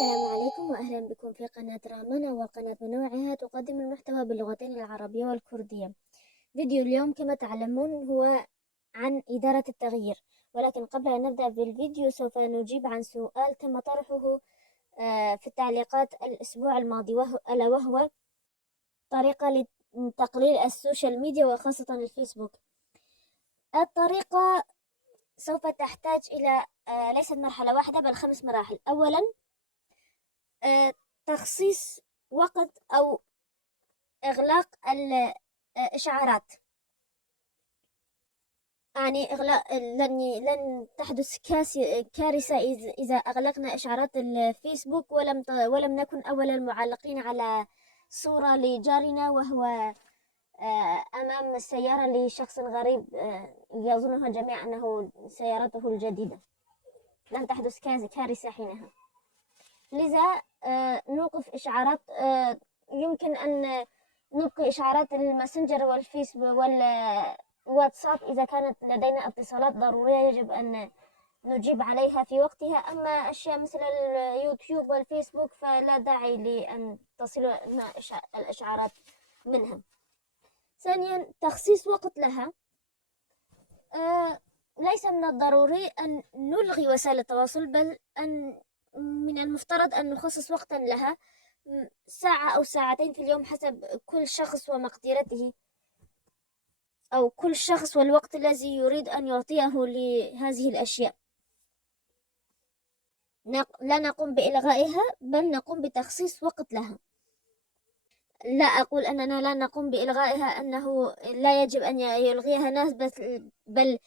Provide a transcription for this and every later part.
السلام عليكم وأهلا بكم في قناة رامنا، وقناة من نوعها تقدم المحتوى باللغتين العربية والكردية. فيديو اليوم كما تعلمون هو عن إدارة التغيير، ولكن قبل أن نبدأ بالفيديو سوف نجيب عن سؤال تم طرحه في التعليقات الأسبوع الماضي، ألا وهو طريقة لتقليل السوشيال ميديا وخاصة الفيسبوك. الطريقة سوف تحتاج إلى ليست مرحلة واحدة بل 5 مراحل. أولا تخصيص وقت أو إغلاق الإشعارات، يعني إغلاق لن تحدث كارثة إذا أغلقنا إشعارات الفيسبوك ولم نكن أول المعلقين على صورة لجارنا وهو أمام السيارة لشخص غريب يظنها الجميع أنه سيارته الجديدة. لن تحدث كارثة حينها. لذا نوقف إشعارات، يمكن أن نبقي إشعارات الماسنجر والفيسبوك والواتساب إذا كانت لدينا اتصالات ضرورية يجب أن نجيب عليها في وقتها. أما أشياء مثل اليوتيوب والفيسبوك فلا داعي لأن تصلنا الإشعارات منها. ثانيا تخصيص وقت لها. ليس من الضروري أن نلغي وسائل التواصل، بل من المفترض أن نخصص وقتا لها، ساعة أو ساعتين في اليوم حسب كل شخص ومقدرته، أو كل شخص والوقت الذي يريد أن يعطيه لهذه الأشياء. لا نقوم بإلغائها بل نقوم بتخصيص وقت لها. لا أقول أننا لا نقوم بإلغائها، أنه لا يجب أن يلغيها الناس، بل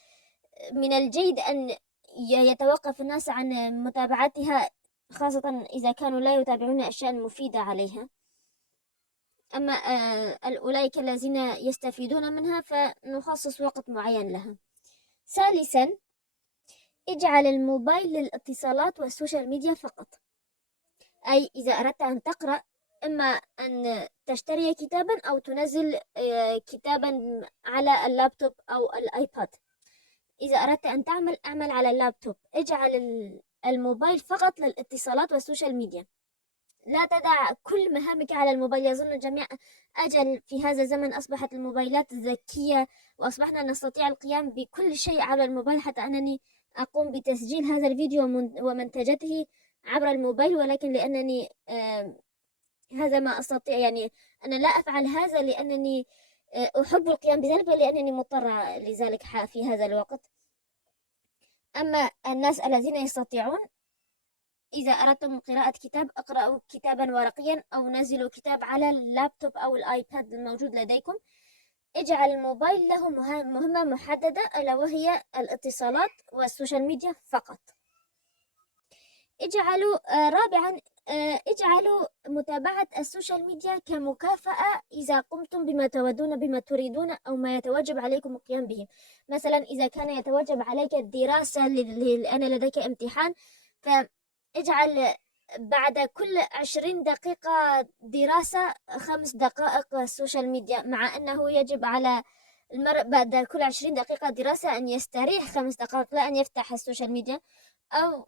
من الجيد أن يتوقف الناس عن متابعتها، خاصة إذا كانوا لا يتابعون أشياء مفيدة عليها. أما أولئك الذين يستفيدون منها فنخصص وقت معين لها. ثالثا اجعل الموبايل للاتصالات والسوشيال ميديا فقط. أي إذا أردت أن تقرأ، إما أن تشتري كتابا أو تنزل كتابا على اللابتوب أو الآيباد. إذا أردت أن أعمل على اللابتوب، اجعل الموبايل فقط للاتصالات والسوشيال ميديا. لا تدع كل مهامك على الموبايل. يظن الجميع أجل في هذا الزمن أصبحت الموبايلات ذكية وأصبحنا نستطيع القيام بكل شيء على الموبايل، حتى أنني أقوم بتسجيل هذا الفيديو ومنتجته عبر الموبايل، ولكن لأنني هذا ما أستطيع، يعني أنا لا أفعل هذا لأنني أحب القيام بذلك، بل لأنني مضطرة لذلك في هذا الوقت. أما الناس الذين يستطيعون، إذا أردتم قراءة كتاب اقرأوا كتابا ورقيا أو نزلوا كتاب على اللابتوب أو الآيباد الموجود لديكم. اجعل الموبايل له مهمة محددة، ألا وهي الاتصالات والسوشيال ميديا فقط. رابعا اجعلوا متابعة السوشيال ميديا كمكافأة إذا قمتم بما تودون بما تريدون أو ما يتوجب عليكم القيام به. مثلا إذا كان يتوجب عليك الدراسة لأن لديك امتحان، فاجعل بعد كل 20 دقيقة دراسة 5 دقائق السوشيال ميديا، مع أنه يجب على المرء بعد كل 20 دقيقة دراسة أن يستريح 5 دقائق، لا أن يفتح السوشيال ميديا أو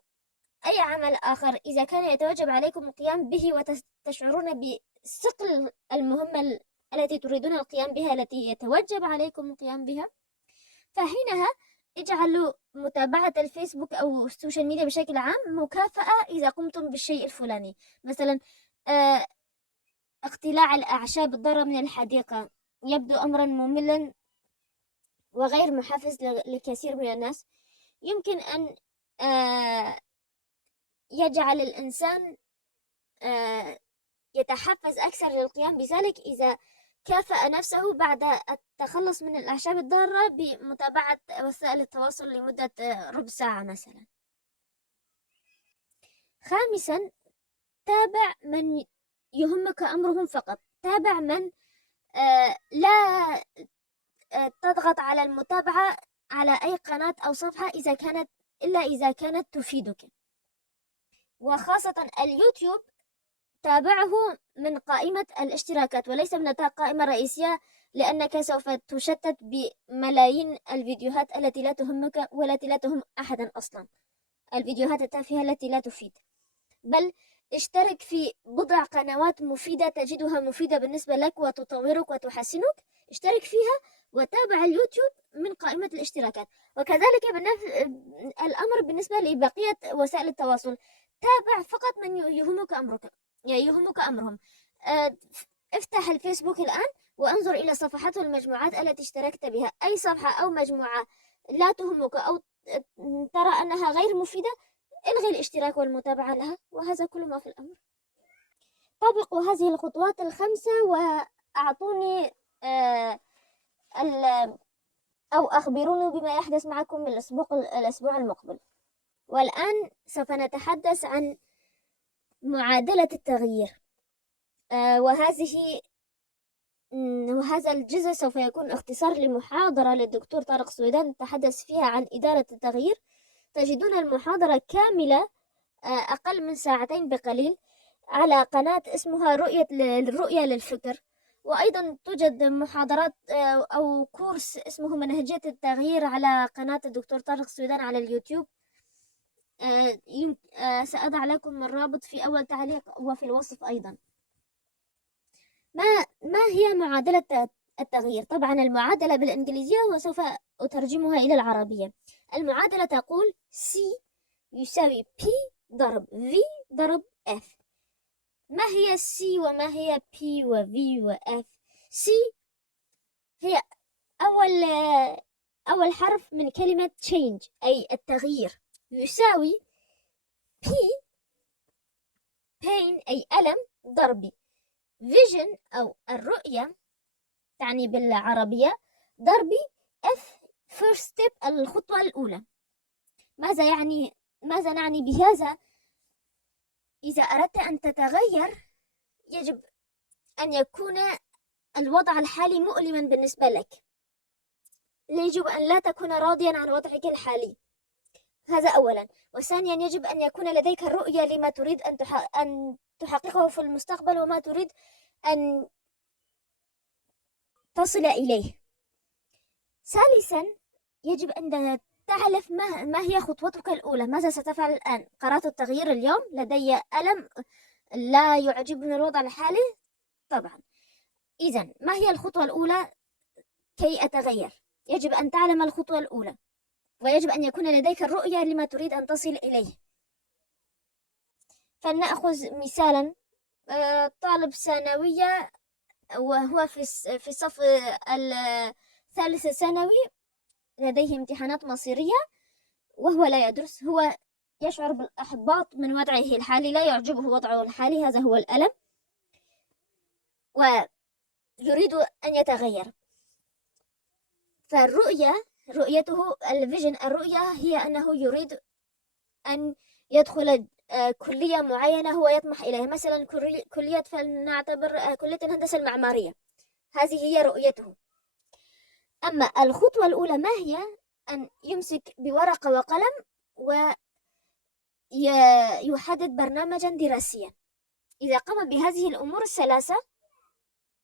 أي عمل آخر إذا كان يتوجب عليكم القيام به وتشعرون بثقل المهمة التي تريدون القيام بها، التي يتوجب عليكم القيام بها. فحينها اجعلوا متابعة الفيسبوك أو السوشيال ميديا بشكل عام مكافأة إذا قمتم بالشيء الفلاني. مثلا اقتلاع الأعشاب الضارة من الحديقة يبدو أمرا مملا وغير محفز لكثير من الناس. يمكن أن يجعل الإنسان يتحفز أكثر للقيام بذلك إذا كافأ نفسه بعد التخلص من الأعشاب الضارة بمتابعة وسائل التواصل لمدة ربع ساعة مثلا. خامسا تابع من يهمك أمرهم فقط. تابع من لا تضغط على المتابعة على أي قناة أو صفحة إلا إذا كانت تفيدك. وخاصة اليوتيوب تابعه من قائمة الاشتراكات وليس من القائمة الرئيسية، لأنك سوف تشتت بملايين الفيديوهات التي لا تهمك والتي لا تهم أحدا أصلا، الفيديوهات التافهة التي لا تفيد. بل اشترك في بضع قنوات مفيدة تجدها مفيدة بالنسبة لك وتطورك وتحسنك، اشترك فيها وتابع اليوتيوب من قائمة الاشتراكات. وكذلك الأمر بالنسبة لبقية وسائل التواصل، تابع فقط من يهمك أمرك، يهمك أمرهم. اه، افتح الفيسبوك الآن وانظر إلى صفحات والمجموعات التي اشتركت بها. أي صفحة أو مجموعة لا تهمك أو ترى أنها غير مفيدة، الغي الاشتراك والمتابعة لها، وهذا كل ما في الأمر. طبقوا هذه الخطوات الخمسة وأعطوني آه أو أخبروني بما يحدث معكم الأسبوع المقبل. والآن سوف نتحدث عن معادلة التغيير، وهذا الجزء سوف يكون اختصار لمحاضرة للدكتور طارق سويدان تحدث فيها عن إدارة التغيير. تجدون المحاضرة كاملة أقل من ساعتين بقليل على قناة اسمها الرؤية للفكر. وأيضا توجد محاضرات أو كورس اسمه منهجية التغيير على قناة الدكتور طارق سويدان على اليوتيوب. سأضع لكم الرابط في أول تعليق وفي الوصف أيضا. ما هي معادلة التغيير؟ طبعا المعادلة بالإنجليزية وسوف أترجمها إلى العربية. المعادلة تقول C يساوي P ضرب V ضرب F. ما هي C وما هي P و V و F؟ C هي أول حرف من كلمة change أي التغيير، يساوي P pain أي ألم ضربي vision أو الرؤية تعني بالعربية ضربي F first step الخطوة الأولى. ماذا نعني بهذا؟ إذا أردت أن تتغير يجب أن يكون الوضع الحالي مؤلما بالنسبة لك، يجب أن لا تكون راضيا عن وضعك الحالي، هذا أولا. وثانيا يجب أن يكون لديك الرؤية لما تريد أن تحققه في المستقبل وما تريد أن تصل إليه. ثالثا يجب أن تعرف ما هي خطوتك الأولى، ماذا ستفعل الآن؟ قررت التغيير اليوم، لدي ألم، لا يعجبني الوضع الحالي، طبعا إذن ما هي الخطوة الأولى كي أتغير؟ يجب أن تعلم الخطوة الأولى، ويجب أن يكون لديك الرؤية لما تريد أن تصل إليه. فلنأخذ مثالا، طالب ثانوية وهو في الصف الثالث ثانوي، لديه امتحانات مصيرية وهو لا يدرس، هو يشعر بالإحباط من وضعه الحالي، لا يعجبه وضعه الحالي، هذا هو الألم، ويريد أن يتغير. رؤيته الفيجن، الرؤية هي أنه يريد أن يدخل كلية معينة هو يطمح إليها، مثلا كلية، فلنعتبر كلية الهندسة المعمارية، هذه هي رؤيته. أما الخطوة الأولى ما هي؟ أن يمسك بورقة وقلم ويحدد برنامجا دراسيا. إذا قام بهذه الأمور الثلاثة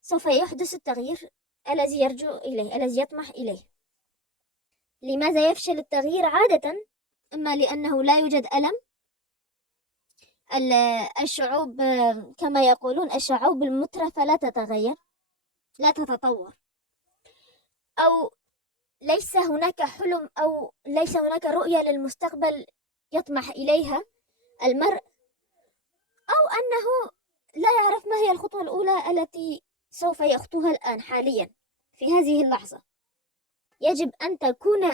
سوف يحدث التغيير الذي يرجو إليه، الذي يطمح إليه. لماذا يفشل التغيير عادة؟ إما لأنه لا يوجد ألم، الشعوب كما يقولون الشعوب المترفة لا تتغير، لا تتطور، أو ليس هناك حلم أو ليس هناك رؤية للمستقبل يطمح إليها المرء، أو أنه لا يعرف ما هي الخطوة الأولى التي سوف يخطوها الآن حاليا في هذه اللحظة. يجب أن تكون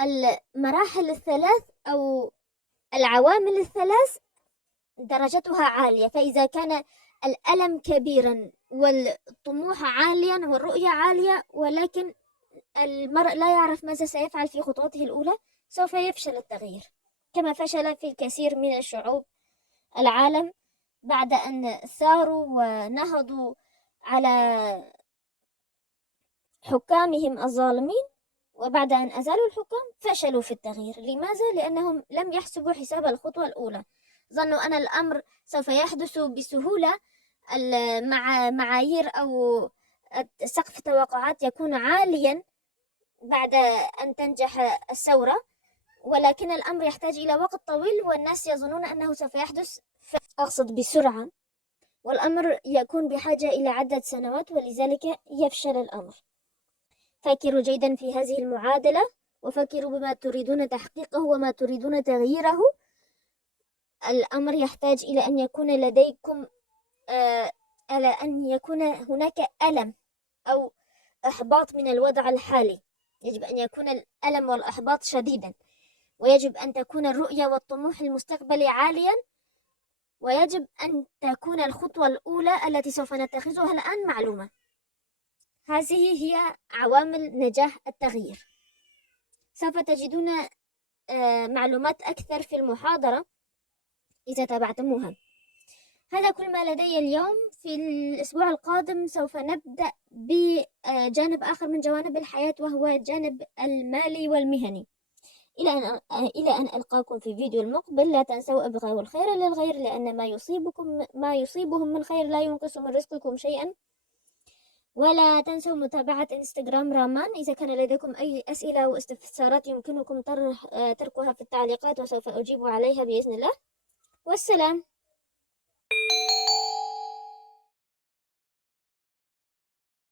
المراحل الثلاث أو العوامل الثلاث درجتها عالية. فإذا كان الألم كبيرا والطموح عاليا والرؤية عالية ولكن المرء لا يعرف ماذا سيفعل في خطوته الأولى، سوف يفشل التغيير، كما فشل في الكثير من الشعوب العالم بعد أن ثاروا ونهضوا على حكامهم الظالمين، وبعد أن أزالوا الحكام فشلوا في التغيير. لماذا؟ لأنهم لم يحسبوا حساب الخطوة الأولى، ظنوا أن الأمر سوف يحدث بسهولة، مع معايير أو سقف توقعات يكون عاليا بعد أن تنجح الثورة، ولكن الأمر يحتاج إلى وقت طويل والناس يظنون أنه سوف يحدث، أقصد بسرعة، والأمر يكون بحاجة إلى عدة سنوات، ولذلك يفشل الأمر. فكروا جيدا في هذه المعادلة، وفكروا بما تريدون تحقيقه وما تريدون تغييره. الأمر يحتاج إلى أن يكون لديكم على أن يكون هناك ألم أو إحباط من الوضع الحالي. يجب أن يكون الألم والإحباط شديدا، ويجب أن تكون الرؤية والطموح المستقبلي عاليا، ويجب أن تكون الخطوة الأولى التي سوف نتخذها الآن معلومة. هذه هي عوامل نجاح التغيير. سوف تجدون معلومات أكثر في المحاضرة إذا تابعتموها. هذا كل ما لدي اليوم. في الأسبوع القادم سوف نبدأ بجانب آخر من جوانب الحياة، وهو الجانب المالي والمهني. إلى أن ألقاكم في فيديو المقبل، لا تنسوا ابغوا الخير للغير، لأن ما يصيبهم من خير لا ينقص من رزقكم شيئا. ولا تنسوا متابعة انستغرام رامان. إذا كان لديكم أي أسئلة أو استفسارات يمكنكم تركها في التعليقات، وسوف أجيب عليها بإذن الله. والسلام.